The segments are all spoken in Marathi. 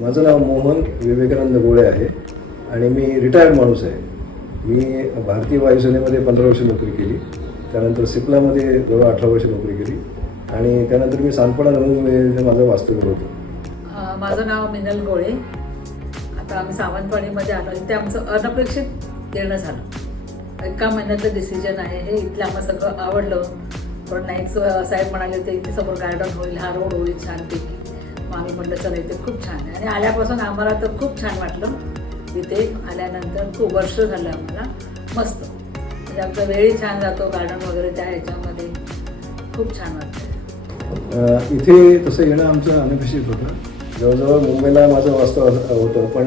माझं नाव मोहन विवेकानंद गोळे आहे आणि मी रिटायर्ड माणूस आहे. मी भारतीय वायुसेनेमध्ये पंधरा वर्ष नोकरी केली त्यानंतर सिप्लामध्ये जवळ अठरा वर्ष नोकरी केली आणि त्यानंतर मी सांडपाडा नवीन माझं वास्तव्य होतं. माझं नाव मिनल गोळे आता आम्ही सावंतवाडीमध्ये आलो ते आमचं अनपेक्षित येणं झालं. एका महिन्याचं डिसिजन आहे हे इथलं आम्हाला सगळं आवडलं. पण नाईक साहेब म्हणाले ते इथे समोर गार्डन होईल हा रोड होईल छानपैकी. मग आम्ही म्हटलं चला इथे खूप छान आहे. आणि आल्यापासून आम्हाला तर खूप छान वाटलं. इथे आल्यानंतर खूप वर्ष झालं आम्हाला. मस्त. म्हणजे आमचा वेळही छान जातो गार्डन वगैरे त्या ह्याच्यामध्ये. खूप छान वाटतं इथे तसं येणं आमचं अनपेक्षित होतं. जवळजवळ मुंबईला माझं वास्तव होतं. पण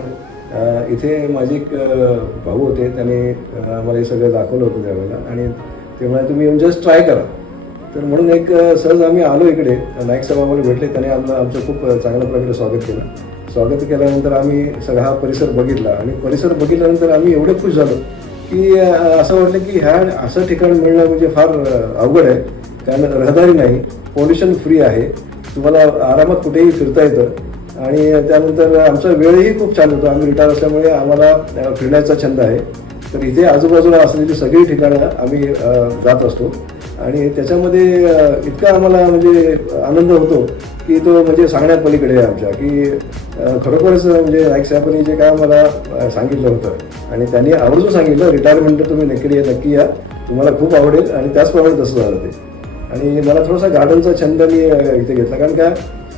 इथे माझे एक भाऊ होते. त्यांनी आम्हाला मला हे सगळं दाखवलं होतं त्यावेळेला. आणि ते म्हणाले तुम्ही येऊन जस्ट ट्राय करा. तर म्हणून एक सहज आम्ही आलो इकडे. नाईक साहेब आम्हाला भेटले त्याने आम्हाला आमचं खूप चांगल्या प्रकारे स्वागत केलं. स्वागत केल्यानंतर आम्ही सगळा हा परिसर बघितला आणि परिसर बघितल्यानंतर आम्ही एवढे खुश झालो की असं वाटलं की ह्या असं ठिकाण मिळणं म्हणजे फार अवघड आहे. कारण रहदारी नाही पोल्युशन फ्री आहे. तुम्हाला आरामात कुठेही फिरता येतं. आणि त्यानंतर आमचा वेळही खूप छान होतो. आम्ही रिटायर असल्यामुळे आम्हाला फिरण्याचा छंद आहे. तर इथे आजूबाजूला असलेली सगळी ठिकाणं आम्ही जात असतो. आणि त्याच्यामध्ये इतका आम्हाला म्हणजे आनंद होतो की तो म्हणजे सांगण्यापलीकडे आहे आमच्या की खरोखरच म्हणजे नाईक साहेबांनी जे काय मला सांगितलं होतं आणि त्यांनी आवर्जून सांगितलं रिटायरमेंट तुम्ही नक्की नक्की या. तुम्हाला खूप आवडेल आणि त्याचप्रमाणे तसं झालं ते. आणि मला थोडासा गार्डनचा छंद मी इथे घेतला कारण का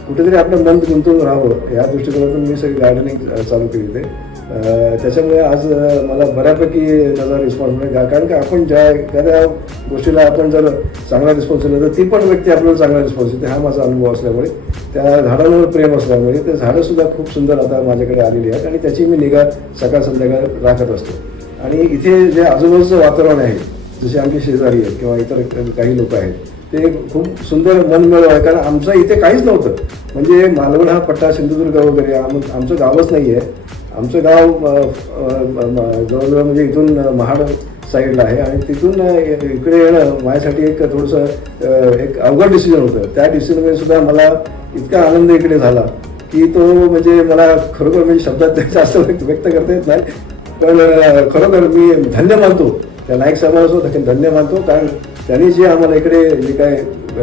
कुठेतरी आपलं मन गुंतवून राहावं या दृष्टिकोनातून मी सगळी गार्डनिंग चालू केली ते त्याच्यामुळे आज मला बऱ्यापैकी त्याचा रिस्पॉन्स मिळेल. का- कारण का आपण ज्या एखाद्या गोष्टीला आपण जर चांगला रिस्पॉन्स दिला तर ती पण व्यक्ती आपल्याला चांगला रिस्पॉन्स देते. हा माझा अनुभव असल्यामुळे त्या झाडांवर प्रेम असल्यामुळे ते झाडंसुद्धा खूप सुंदर आता माझ्याकडे आलेली आहेत आणि त्याची मी निगा सकाळ संध्याकाळ राखत असतो. आणि इथे जे आजूबाजूचं वातावरण आहे जसे आमचे शेजारी आहेत किंवा इतर काही लोक आहेत ते खूप सुंदर मनमिळव आहे. कारण आमचं इथे काहीच नव्हतं. म्हणजे मालवण हा पट्टा सिंधुदुर्ग वगैरे आम आमचं गावच नाही आहे आमचं गाव जवळजवळ म्हणजे इथून महाड साईडला आहे आणि तिथून इकडे येणं माझ्यासाठी एक थोडंसं एक अवघड डिसिजन होतं. त्या डिसिजनमध्ये सुद्धा मला इतका आनंद इकडे झाला की तो म्हणजे मला खरोखर म्हणजे शब्दात जास्त व्यक्त व्यक्त करता येत नाही. पण खरोखर मी धन्य मानतो. त्या नाईक साहेबांना धन्य मानतो. कारण त्यांनी जे आम्हाला इकडे जे काय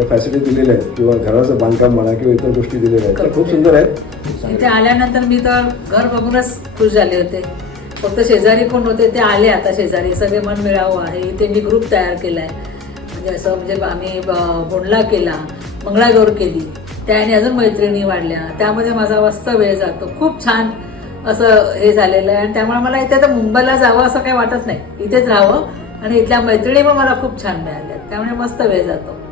फॅसिलिटी दिलेल्या आहेत किंवा घराचं बांधकाम म्हणा किंवा इतर गोष्टी दिलेल्या आहेत त्या खूप सुंदर आहेत. इथे आल्यानंतर मी तर घर बघूनच खुश झाले होते. फक्त शेजारी कोण होते ते आले आता शेजारी. सगळे मन मिळावं आहे. इथे मी ग्रुप तयार केलाय. म्हणजे असं म्हणजे आम्ही बोंडला केला मंगळागौर केली. त्याने अजून मैत्रिणी वाढल्या. त्यामध्ये माझा वास्त वेळ जातो. खूप छान असं हे झालेलं आहे. आणि त्यामुळे मला इथे तर मुंबईला जावं असं काही वाटत नाही. इथेच राहावं. आणि इथल्या मैत्रिणी पण मला खूप छान मिळाल्या. त्यामुळे मस्त वेळ जातो.